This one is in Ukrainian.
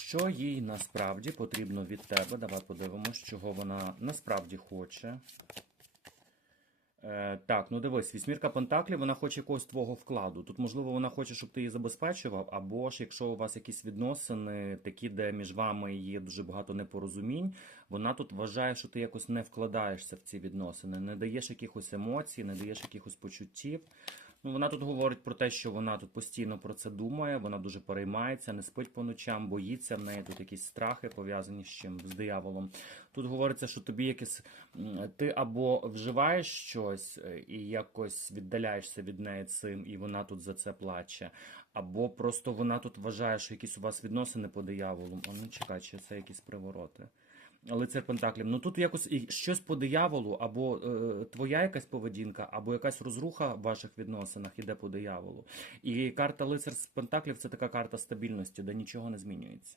Що їй насправді потрібно від тебе? Давай подивимось, чого вона насправді хоче. Е, так, ну дивись, вісьмірка Пентаклів, вона хоче якогось твого вкладу. Тут, можливо, вона хоче, щоб ти її забезпечував, або ж якщо у вас якісь відносини, такі, де між вами є дуже багато непорозумінь, вона тут вважає, що ти якось не вкладаєшся в ці відносини, не даєш якихось емоцій, не даєш якихось почуттів. Ну, вона тут говорить про те, що вона тут постійно про це думає, вона дуже переймається, не спить по ночам, боїться в неї тут якісь страхи пов'язані з чим, з дияволом. Тут говориться, що тобі якесь ти або вживаєш щось е, і якось віддаляєшся від неї цим, і вона тут за це плаче, або просто вона тут вважає, що якісь у вас відносини по дияволу. А ну чекай, чи це якісь привороти. Лицар Пентаклів. Ну тут якось щось по дияволу, або е, твоя якась поведінка, або якась розруха в ваших відносинах іде по дияволу. І карта Лицар з Пентаклів це така карта стабільності, де нічого не змінюється.